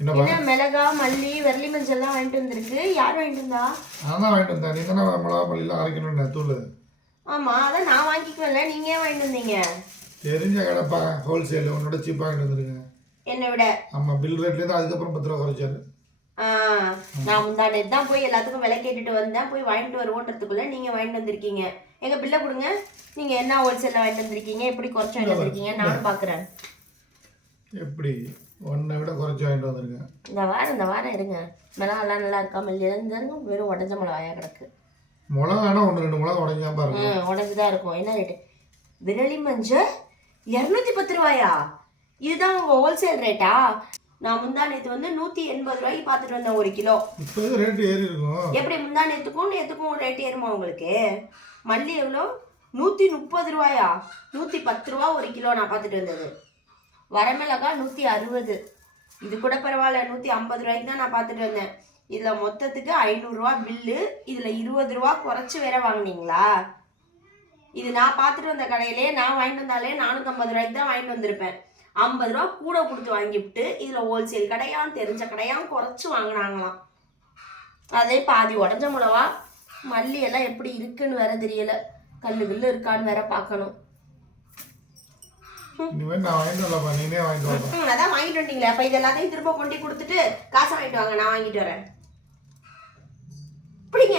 என்ன மிளகா மல்லி வெள்ளி மஞ்சள் எல்லாம் வாங்கிட்டு வந்திருக்கு. யார் வாங்கிட்டு வந்தா? நான் தான் வாங்கிட்டு வந்தேன். நீ தானே மிளகா பள்ளிலாம் அரைக்கணும்னு தூள். ஆமா அதான் நான் வாங்கிக்குவேன்ல நீங்க ஏன் வாங்கிட்டு வந்தீங்க? தெரிஞ்ச கடைப்பா ஹோல்சேல் உன்னோட சீப்பாக வாங்கிட்டு வந்துருங்க என்னை விட? ஆமாம் பில் ரேட்லேருந்து அதுக்கப்புறம் பத்து ரூபா குறைச்சாரு. ஆ, நான் முந்தானே தான் போய் எல்லாத்துக்கும் விலை கேட்டுட்டு வந்தேன். போய் வாங்கிட்டு வருவோன்றதுக்குள்ள நீங்க வாங்கிட்டு வந்திருக்கீங்க. எங்க பில்லை கொடுங்க. நீங்க என்ன ஹோல்சேல்ல வாங்கிட்டு வந்திருக்கீங்க? எப்படி குறைச்சு வாங்கிட்டு வந்திருக்கீங்க? நானும் பாக்குறேன். எப்படி? உன்னை விட குறைச்சி வாங்கிட்டு வந்திருக்கேன். இந்த வாரம் இந்த வாரம் இருங்க. மிளகாலாம் நல்லா இருக்கா? மல்லி இருந்தாங்க வெறும் உடஞ்ச மிளகாயா கிடக்கு. மிளகானா ஒன்று ரெண்டு மிளகா உடஞ்சாம பாருங்க. ம் உடஞ்சுதான் இருக்கும். என்ன ரேட்டு விரலி மஞ்சள் இரநூத்தி பத்து ரூபாயா? இதுதான் உங்க ஹோல்சேல் ரேட்டா நான் முந்தா நேத்து வந்து நூத்தி எண்பது ரூபாய்க்கு பார்த்துட்டு வந்தேன் ஒரு கிலோ. இப்போ ரேட்டு ஏறி இருக்கும்? எப்படி முந்தா நேத்துக்கும் நேத்துக்கும் ரேட் ஏறுமா உங்களுக்கு? மல்லி எவ்வளோ? நூற்றி முப்பது ரூபாயா? நூற்றி பத்து ரூபா ஒரு கிலோ நான் பார்த்துட்டு வந்தது. வரமிளகா நூற்றி அறுபது. இது கூட பரவாயில்ல நூற்றி ஐம்பது ரூபாய்க்கு தான் நான் பார்த்துட்டு வந்தேன் இதில் மொத்தத்துக்கு ஐநூறுரூவா பில்லு இதில் இருபது ரூபா குறைச்சி வேற வாங்குனீங்களா? இது நான் பார்த்துட்டு வந்த கடையிலே நான் வாங்கிட்டு வந்தாலே நானூற்றம்பது ரூபாய்க்கு தான் வாங்கிட்டு வந்திருப்பேன். ஐம்பது ரூபா கூட கொடுத்து வாங்கிவிட்டு இதில் ஹோல்சேல் கடையாம் தெரிஞ்ச கடையாம் குறைச்சி வாங்கினாங்களாம். அதே பாதி உடஞ்ச மிளவா மல்லி எல்லாம் எப்படி இருக்குன்னு வேற தெரியல. கல்லு கில்லு இருக்கான்னு வேற பார்க்கணும். இனிமேல் நான் வாங்கிட்டு வரலப்பா. நீனே வாங்கிட்டு வரலாம் ம், அதான் வாங்கிட்டு வந்துட்டீங்களே. அப்ப இது எல்லாத்தையும் திரும்ப கொண்டு கொடுத்துட்டு காசை வாங்கிட்டு வாங்க. நான் வாங்கிட்டு வரேன். பிடிங்க.